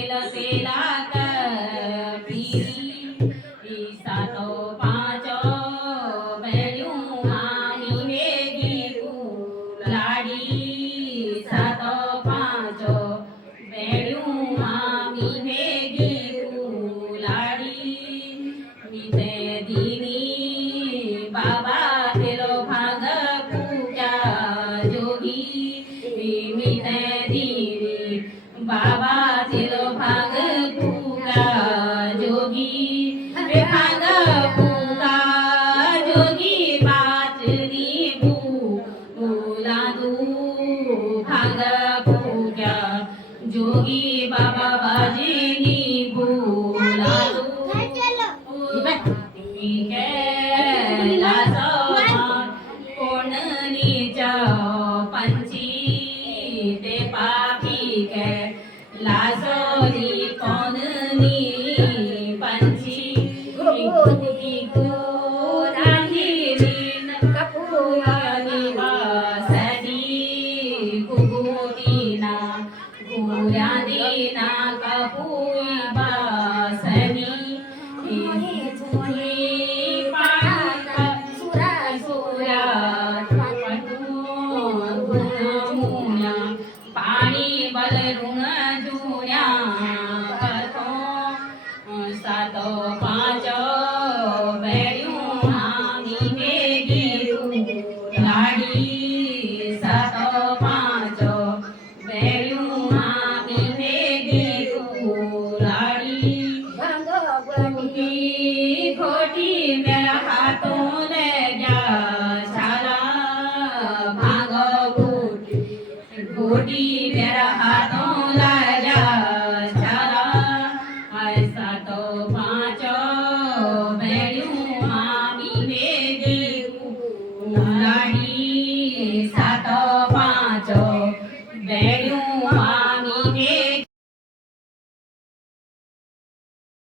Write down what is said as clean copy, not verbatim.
तेला पीरी सातो पांचो बेड़ियों आमी वेगी लाड़ी सातो पांचो बेड़ियों आमी वेगी लाड़ी मीते दीनी बाबा तेलो भाग पूजा जोगी मीते दीनी बाबा तेलो भाग पूजा जोगी रे भाग पूजा जोगी बाचनी बुलादू भाग पूजा जोगी बाबा बाजनी बुलादू पंची ते पापी के लाजोली कोननी पंची गुगी गुरांगिनी कपुरानी वासनी गुगुदीना गुरांदीना कपुई वासनी पाणी बलरुण जुन्या करतो सातो पांचो बेड़ियों आमी वेगी लाड़ी सातो पांचो बेड़ियों आमी वेगी लाड़ी घोटी घोटी मेरा हाथों ले जा छाला भागो घोटी मेरा हाथों लाया छाला ऐसा तो पांचो बेड़ियों आमी वेगी लाड़ी सातो पांचो बेड़ियों